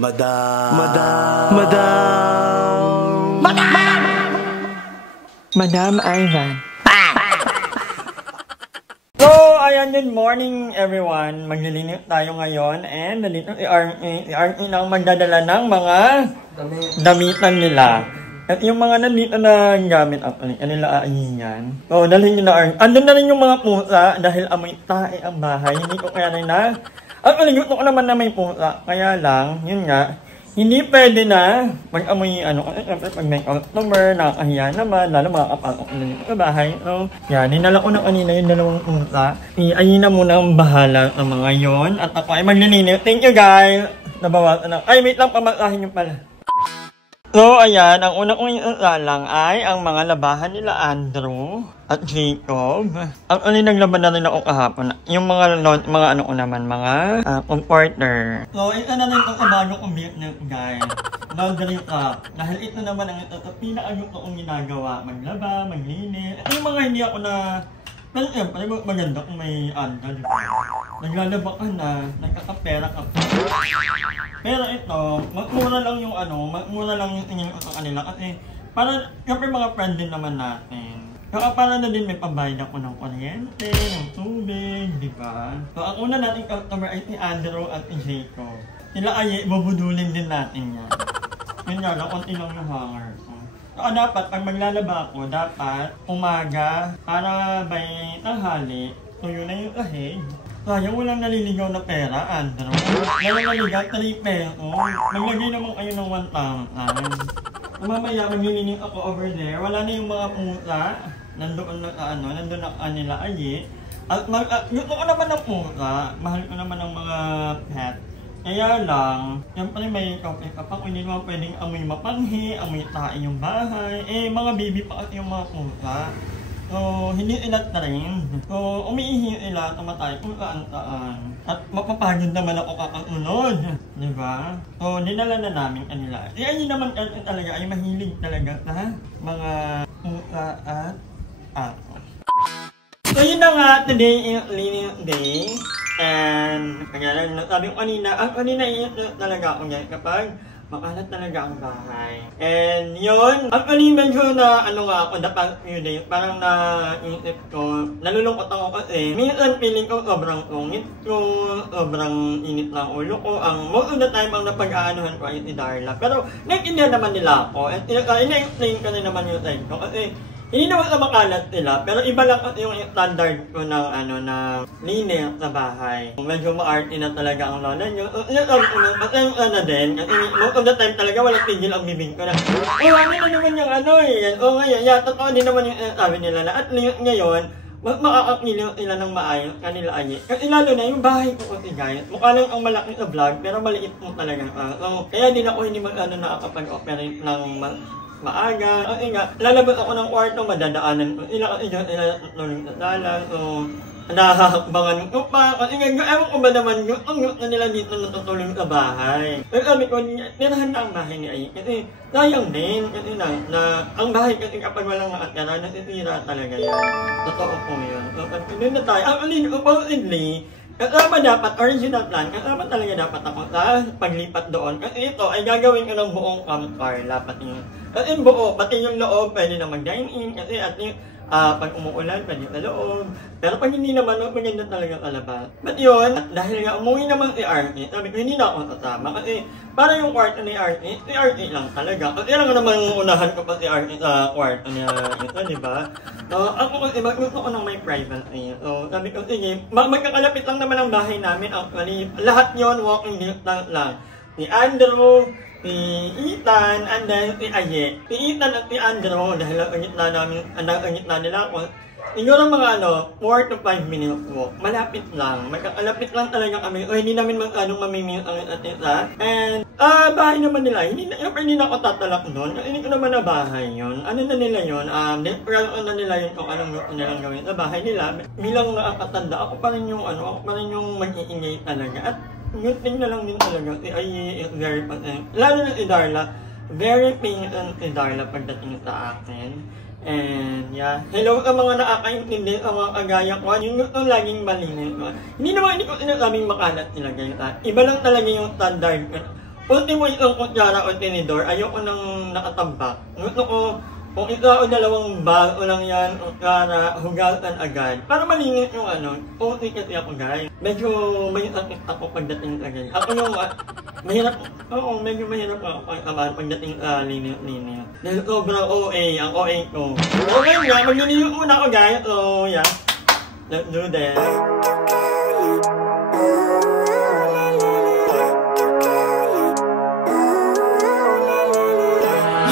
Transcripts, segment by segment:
Madam. Madam Ivan. So, ayan, good morning everyone. Maglilinis tayo ngayon and nandito si RE nang magdadala ng mga damitan nila. At yung mga nandito na gamit ako, nila yan. So, dalhin nyo na RE. Andun na rin yung mga pusa dahil amoy tae ang bahay. Hindi ko kaya rin na. Gusto ko naman na may pusa. Kaya lang, yun nga. Hindi pwede na mag-amoy, pag may customer, nakakahiya naman, lalo mga kapatid sa bahay. So, yan, hinala ko na kanina yung dalawang pusa. Ayun na muna ang bahala ang mga yon. At ako ay maglilinis. Thank you guys! Nabawasan na. Ay, wait lang, pamatahin nyo pala. So, ayan, ang unang lang ay ang mga labahan nila Andrew at Jacob. Actually, naglaban na rin ako kahapon. Yung mga comforter. So, ito na rin itong bago kong business, guys. Laundry up. Dahil ito naman ang pinaka-gusto kong ginagawa. Maglaba, maglinis. At yung mga hindi ako na... Pero siyempre, maganda kung may Andrew. Naglalaba ka na, nagkakapera ka pa. Pero ito, magmura lang yung magmura lang yung tingin ko sa kanila kasi para, siyempre mga friend din naman natin. Kaya para na din may pambayad ako ng kuryente, ng tubig, di ba? So ang una nating customer ay si Andrew at si Jacob. Sila ay bubudulin din natin yan. Yun nga lang, konti lang yung hanger ko. So dapat, pag maglalaba ako, dapat umaga para by tanghali, tuyo na yung ahig. Sayang walang naliligaw na pera, Andrew. Walang naligaw, 3 peso. Maglagay naman kayo ng 1,000. Mamaya, maglilining ako over there. Wala na yung mga pusa. Nandoon na kanila ayi. At gusto ko naman ng pusa. Mahal ko naman ng mga pet. Kaya lang, siyempre may kapag hindi naman pwedeng amoy mapanghi, amoy tae yung bahay. Mga baby pa kasi yung mga pusa. So, hindi sila train. So, umiihi sila, tumatay kung saan-saan. At mapapagod naman ako kakasunod. Diba? So, dinala na namin kanila. Ayun naman talaga ay mahilig talaga sa mga pusa at aso. So, yun na nga, today is cleaning day. And, kaya sabi ko kanina talaga ako niya kapag makalat talaga ang bahay. And yun, actually medyo na ako, the past few days, parang naisip ko, nalulungkot ako kasi, minsan feeling ko sobrang sungit ko, sobrang init ng ulo ko. Ang most of the time, ang napag-aanuhan ko ay si Darla. Pero, naiintindihan naman nila ako. And ina-explain ko na naman yung side ko kasi, hindi naman sa makalat sila, pero iba lang kasi yung standard ko ng na linis sa bahay. Medyo ma-arty na talaga ang lola nyo. Kasi din, kasi most of the time talaga walang tigil ang bibig ko na. Ano na naman yung ngayon, totoo din naman yung sabi nila na at ngayon, mas makakakiliw sila ng maayos kanila ay. Kasi lalo na yung bahay ko kasi guys, mukha lang ang malaki sa vlog, pero maliit mo talaga. So, kaya din ako hindi nakakapag-operate ng maaga. Kasi nga, lalabas ako ng kwarto, madadaanan ko. Ila tulong sa sala. So, nahahakbangan ko pa. Kasi nga, ewan ko ba naman, gusto na nila dito natutulong sa bahay. Pero sabi ko, tirahan na ang bahay ni Ay. Kasi sayang din. Kasi na ang bahay kasi kapag walang makatira, nasisira talaga yan. Totoo po yun. So, doon na tayo. Actually, supposedly, kasama dapat, original plan, kasama talaga dapat ako sa paglipat doon. Kasi ito ay gagawin ko ng buong campfire, lapat yun. Kasi buo, pati yung loob, pwede na mag-dine-in. Kasi at yung pag umuulan, pwede sa loob. Pero pag hindi naman, maganda talaga kalabas. But yun, dahil nga umuwi naman si RE, sabi ko hindi na ako sasama. Kasi para yung kwarto ni RE, si RE lang talaga. Kasi lang naman unahan ko pa si RE sa kwarto niya ito, di ba? So, ako kasi gusto ko ng may privacy. So, sabi ko, sige, magkakalapit lang naman ang bahay namin. Actually, lahat yon walking distance lang. Si Andrew, si Ethan, and then si Aye. Si Ethan at si Andrew, dahil ang gitna nila ako, siguro mga 4 to 5 minutes walk. Malapit lang. Magkakalapit lang talaga kami. O hindi namin mamimiyot ang isa. And, bahay naman nila. Hindi na ako tatalak doon. Kasi hindi ko naman na bahay yun. Ano na nila yun? Different na nila yun kung anong gusto nilang gawin sa bahay nila. Bilang nakakatanda, ako pa rin yung mag-iingay talaga. At good thing na lang din talaga. Si Aye is very patient. Lalo na si Darla. Very patient si Darla pagdating sa akin. And yeah, hello sa mga nakakaintindi sa mga kagaya ko. Yung gusto laging malinis ko. Hindi ko sinasabing makalat sila guys. Iba lang talaga yung standard ko. ultimo itong kutsara o tinidor, ayoko nang nakatambak. Gusto ko, kung ikaw o dalawang bago lang yan, kutsara, hugasan agad. Para malinis yung ulti kasi ako guys. Medyo may sakit ako pagdating agad. Ako yung, medyo mahirap ako pagdating linis. Dahil sobrang OA, ang OA ko. Okay nga, maglilinis muna ako guys. So yeah, let's do that.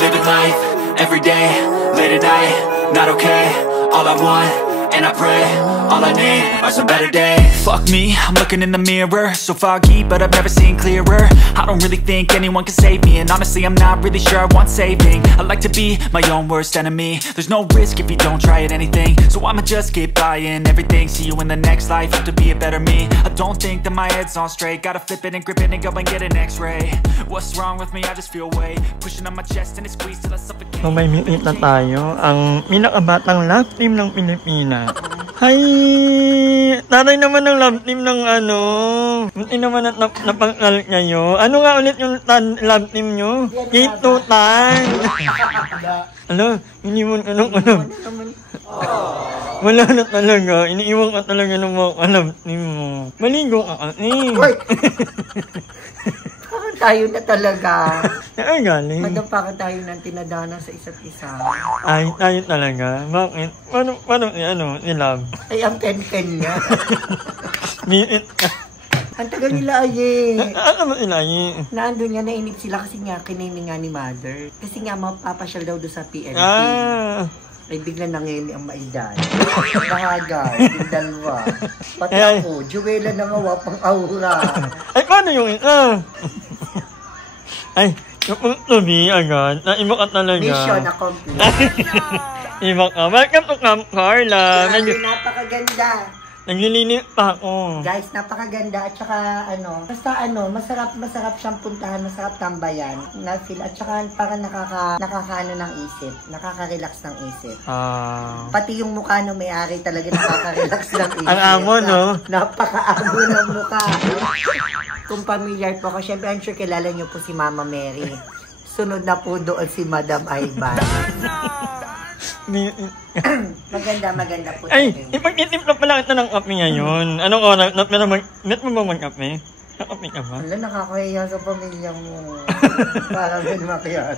Living life, every day, late at night, not okay. All I want, and I pray, all I need are some better days. Fuck me, I'm looking in the mirror, so foggy, but I've never seen clearer. I don't really think anyone can save me, and honestly I'm not really sure I want saving. I like to be my own worst enemy. There's no risk if you don't try at anything, so I'ma just keep buying everything. See you in the next life, have to be a better me. I don't think that my head's on straight, gotta flip it and grip it and go and get an x-ray. What's wrong with me? I just feel weight pushing on my chest and it squeezes till I suffocate. So may meet na tayo, ang pinakabatang love team ng Pilipinas. Hi! Taray naman ng love team ng Buti naman napangkalit nyo. Ano nga ulit yung love team nyo? Kitutan! Iniwan ka ng Wala na talaga. Iniiwan ka talaga ng mga love team mo. Maligo ka kasi. Tayo na talaga. Ay, galing. Madapakan tayo ng tinadana sa isa't isa. Ay, tayo talaga. Bakit? Paano ni Love? Ay, ang ken-ken niya. Biit ka. Ang tagal nila ay Ano mo sila naandun niya, nainip sila kasi nga kinini nga ni Mother. Kasi nga mapapasyal daw doon sa PNP. Ay bigla nangini ang maidan. Nakagay, yung dalawa. Pati ako, Juwela na nga pang aura. Ay, paano yung Ay, yung tubi agad. Iba ka talaga. Mission accomplished. Iba ka. Welcome to Camp Carla. Grabe, napakaganda. Naglilinis pa ako. Guys, napakaganda at saka basta masarap siyang puntahan, masarap tambayan. Na-feel at saka parang nakakaano ng isip, nakaka-relax ng isip. Pati yung mukha ng may-ari talaga nakaka-relax ng isip. Ang amo, no? Napaka-amo ng mukha. Kung familiar po ako, syempre I'm sure kilala niyo po si Mama Mary. Sunod na po doon si Madam Ivan. Maganda po. Ay, ipag-itip na pala ito ng kape ngayon. Anong oras? Met mo ba mag-kape? Nakape ka ba? Wala, nakakahiya sa pamilya mo. Parang makiyan.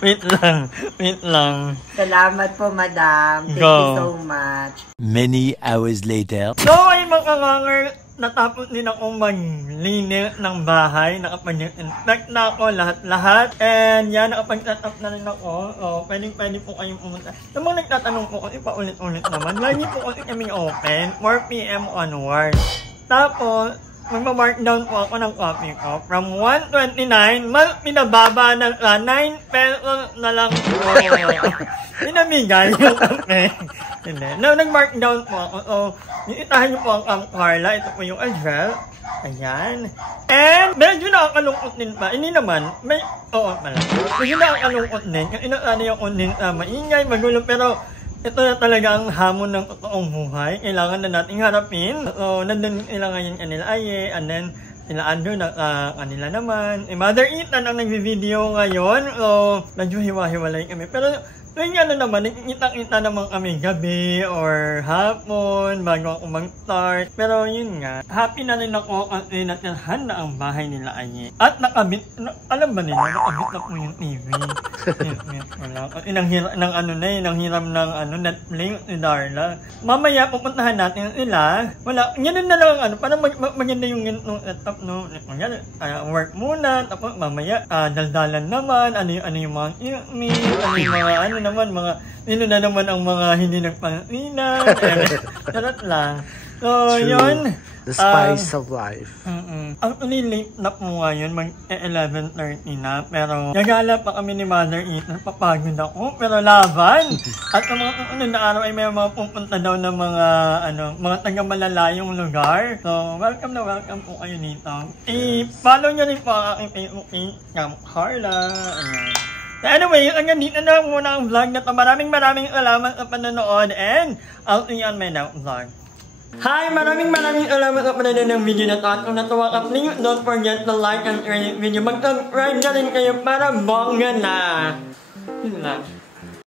Wait lang. Salamat po, Madam. Thank you so much. Many hours later. So, ay mga kanger, natapos din akong maglinis ng bahay. Nakapag-inspect na ako lahat. And yan, nakapag-set-up na rin ako. Pwede po kayong pumunta. Yung mga nagtatanong po kasi paulit-ulit naman. Lagi po kasi kami open, 4 PM onward. Tapos, magma-markdown po ako ng coffee ko. From 129, mas pinababa ng 9 pesos na lang po. Pinamigay yung kape. Nag-markdown po ako. So, iitahan niyo po ang Camp Carla. Ito po yung address. Ayan. And, medyo nakakalungkot din pa. Hindi naman, medyo nakakalungkot din. Kasi inaano yung kunin maingay, magulo. Pero, ito na talaga ang hamon ng totoong buhay. Kailangan na nating harapin. So, nandun sila ngayon kanila Aye. And then, sila Andrew na kanila naman. Mother Ethan ang nag-video ngayon. So, medyo hiwa-hiwalay kami. Pero, yung naman, nakikita naman kami gabi or hapon bago ako mag-start. Pero yun nga, happy na rin ako kasi natirhan na ang bahay nila Aye. At nakabit, alam ba nila, nakabit na po yung TV. Kasi nanghiram ng Netflix ni Darla. Mamaya pupuntahan natin sila. Wala, yan na lang parang maganda yung setup, no? Work muna, tapos mamaya daldalan naman, ano yung mga ano na naman ang mga hindi nagpangina. Charot lang. So, yun. The spice of life. Actually, late na po ngayon, mag-11:30 na. Pero, nagala pa kami ni Mother Ethan. Papagod ako, pero laban. At ang mga na araw ay may mga pupunta daw ng mga taga-malalayong lugar. So, welcome po kayo dito. I-follow nyo rin po ang aking Facebook page, Camp Carla. Ayan. So anyway, hanggang dito na muna ang vlog na ito. Maraming salamat sa panonood and I'll see you on my next vlog. Hi! Maraming salamat sa panonood ng video na to. At kung natuwa ka, please don't forget to like and share this video. Mag-subscribe na rin kayo para bongga na. Yun lang.